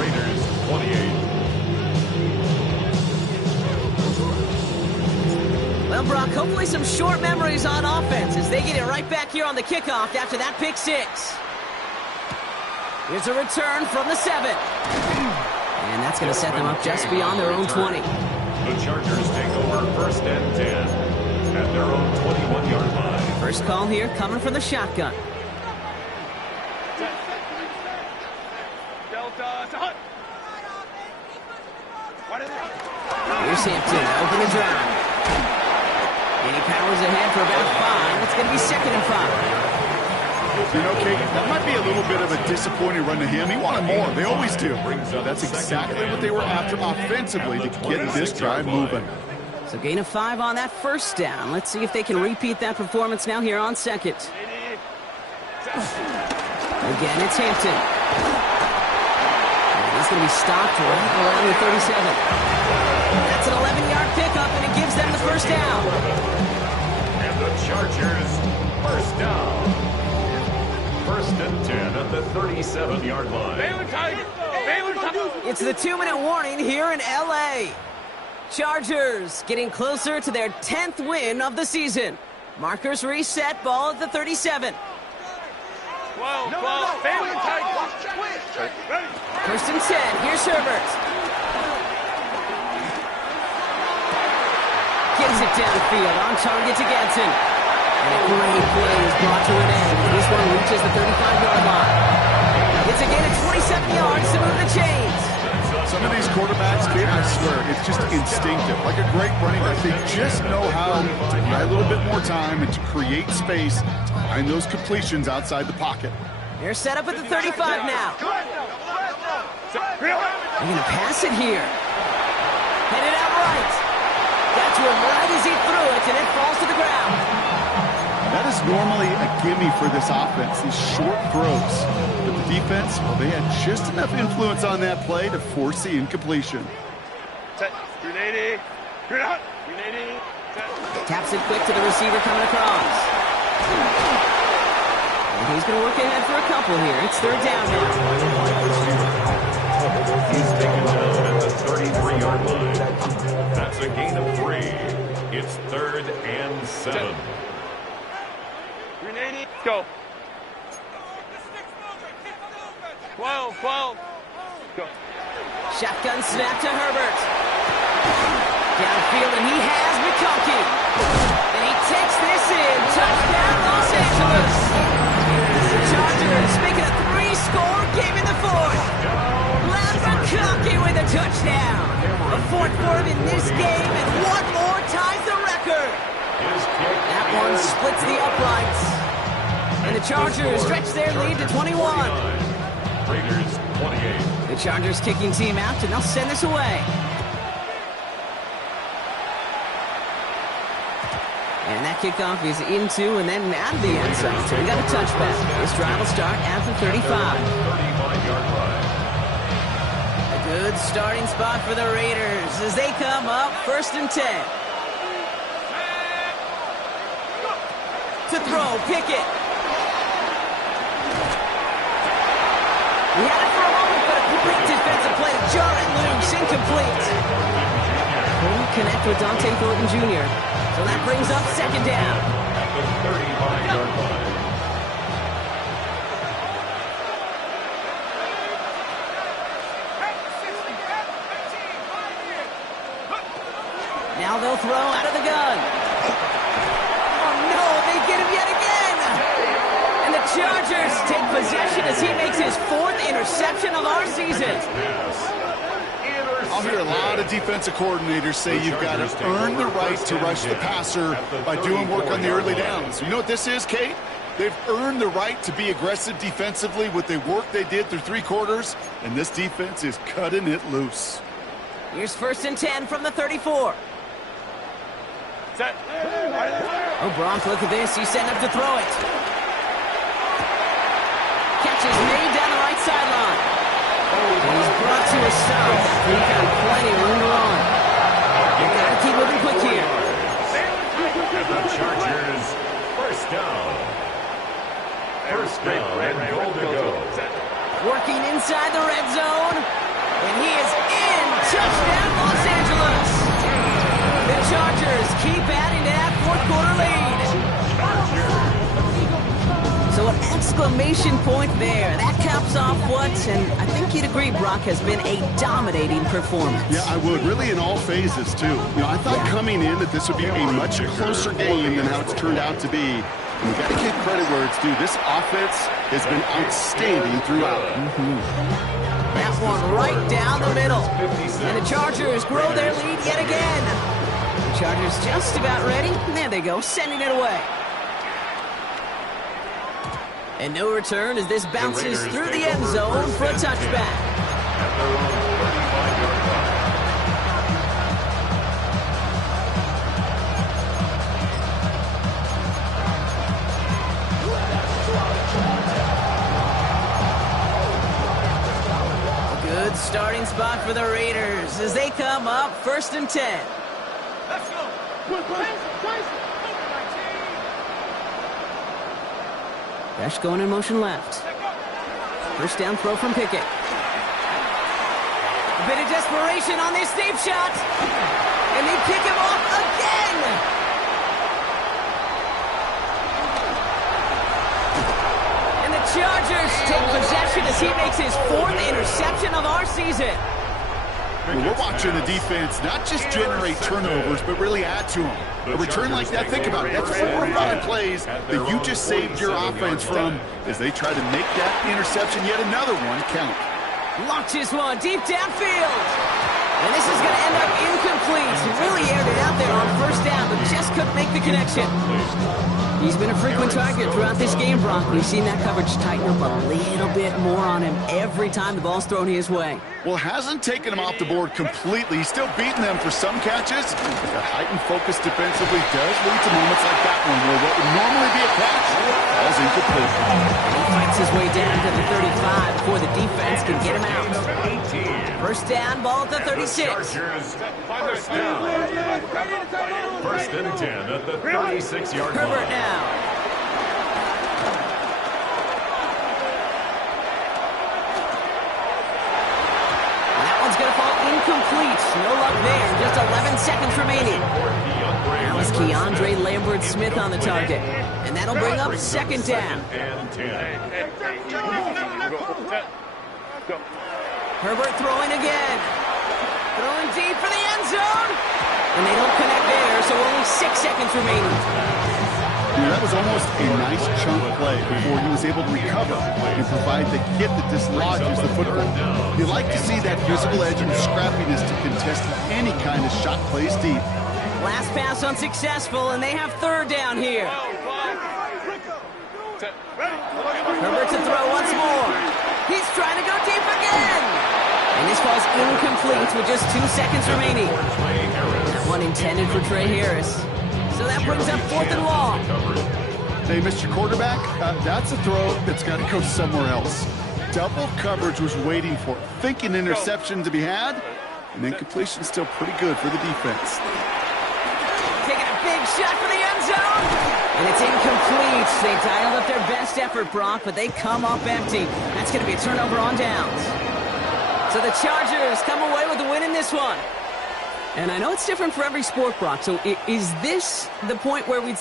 Raiders 28. Well, Brock, hopefully some short memories on offense as they get it right back here on the kickoff after that pick 6. Here's a return from the 7. And that's going to set them up just beyond their own 20. The Chargers take over 1st and 10 at their own 21-yard line. First call here coming from the shotgun. Here's Hampton, open the drive. And he powers ahead for about 5. It's going to be 2nd and 5. You know, Kate, that might be a little bit of a disappointing run to him. He wanted more. They always do. That's exactly what they were after offensively to get this drive moving. So gain of 5 on that 1st down. Let's see if they can repeat that performance now here on 2nd. Again, it's Hampton. And he's going to be stopped right around the 37. That's an 11-yard pickup, and it gives them the 1st down. And the Chargers 1st down. 1st and 10 at the 37-yard line. It's the 2-minute warning here in L.A. Chargers getting closer to their 10th win of the season. Markers reset, ball at the 37. 1st and 10, here's Herbert. Gets it downfield, on target to Ganson. And a great play is brought to an end. This one reaches the 35-yard line. It's a gain of 27 yards to move the chains. Some of these quarterbacks, Kate, I swear, it's just instinctive. Like a great running back, they just know how to buy a little bit more time and to create space to find those completions outside the pocket. They're set up at the 35 now. They're going to pass it here. Headed out right. Got to him right as he threw it, and it falls to the ground. That That is normally a gimme for this offense, these short throws. But the defense, well, they had just enough influence on that play to force the incompletion. Set. 380. You're out. 380. Set. Taps it quick to the receiver coming across. And he's going to work ahead for a couple here. It's third down now. He's taken down at the 33-yard line. That's a gain of 3. It's 3rd and 7. 380. Go. 12. Go. Shotgun snap to Herbert. Downfield, and he has McConkey. And he takes this in. Touchdown, Los Angeles. The Chargers making a 3-score game in the fourth. Lance McConkey with a touchdown. A fourth for him in this game, and one more ties the record. That one splits the uprights. And the Chargers stretch their lead to 21. Raiders 28. The Chargers kicking team out, and they'll send this away. And that kickoff is into and then out of the end zone. So we got a touchback. This drive will start at the 35. 35-yard line. A good starting spot for the Raiders as they come up 1st and 10. To throw, Pickett. He had it for a moment, but a quick defensive play. Jarrett loose, incomplete. Couldn't connect with Dante Thornton Jr. So that brings up 2nd down. At the 35-yard line. Now they'll throw out of the gun. Oh no, they get him yet again. And the Chargers take possession as he makes his 4th interception of our season. I'll hear a lot of defensive coordinators say you've got to earn the right to rush the passer by doing work on the early downs. You know what this is, Kate? They've earned the right to be aggressive defensively with the work they did through 3 quarters, and this defense is cutting it loose. Here's 1st and 10 from the 34. Set. Oh, Gronk, look at this. He's setting up to throw it. Catch is made down the right sideline. And he's brought to a stop. He's got plenty of room to run. You gotta keep moving quick here. And the Chargers, 1st down. 1st down and goal to go. Working inside the red zone. And he is in. Touchdown, Los Angeles. The Chargers keep adding to that 4th quarter lead. So an exclamation point there. That caps off what, and I think you'd agree, Brock, has been a dominating performance. Yeah, I would. Really in all phases, too. You know, I thought coming in that this would be a much closer game than how it's turned out to be. And we've got to give credit where it's due. This offense has been outstanding throughout. That one right down the middle. And the Chargers grow their lead yet again. The Chargers just about ready. There they go, sending it away. And no return as this bounces through the end zone for a touchback. At their own 35-yard line. A good starting spot for the Raiders as they come up 1st and 10. Let's go. Dash going in motion left. 1st down throw from Pickett. A bit of desperation on this deep shot. And they pick him off again. And the Chargers take possession as he makes his 4th interception of our season. Well, we're watching the defense not just generate turnovers, but really add to them. A return like that, think about it. That's 4 or 5 plays that you just saved your offense from as they try to make that interception, yet another one, count. Launches one deep downfield. And this is going to end up incomplete. He really aired it out there on first down, but just couldn't make the connection. He's been a frequent target throughout this game, Brock. We've seen that coverage tighten up a little bit more on him every time the ball's thrown his way. Well, hasn't taken him off the board completely. He's still beating them for some catches. That heightened focus defensively does lead to moments like that one where what would normally be a catch falls incomplete. He fights his way down to the 35 before the defense can get him out. First down, ball at the 36. First down. First and 10 at the 36-yard line. Herbert now. That one's going to fall incomplete. No luck there. Just 11 seconds remaining. Now is Keandre Lambert-Smith on the target. And that'll bring up second down. And 10. Herbert throwing again. Throwing deep for the end zone. And they don't connect there, so only 6 seconds remaining. Yeah, that was almost a nice chunk play before he was able to recover and provide the hit that dislodges the football. You like to see that physical edge and scrappiness to contest any kind of shot plays deep. Last pass unsuccessful, and they have third down here. Herbert to throw once more. He's trying to go deep again. And this ball's incomplete with just 2 seconds remaining. That one intended for Trey Harris. So that brings up fourth and long. Hey, Mr. Quarterback, that's a throw that's got to go somewhere else. Double coverage was waiting for it, thinking interception to be had, and then completion's still pretty good for the defense. Taking a big shot for the end zone. And it's incomplete. They dialed up their best effort, Brock, but they come up empty. That's going to be a turnover on downs. So the Chargers come away with the win in this one. And I know it's different for every sport, Brock. So is this the point where we'd say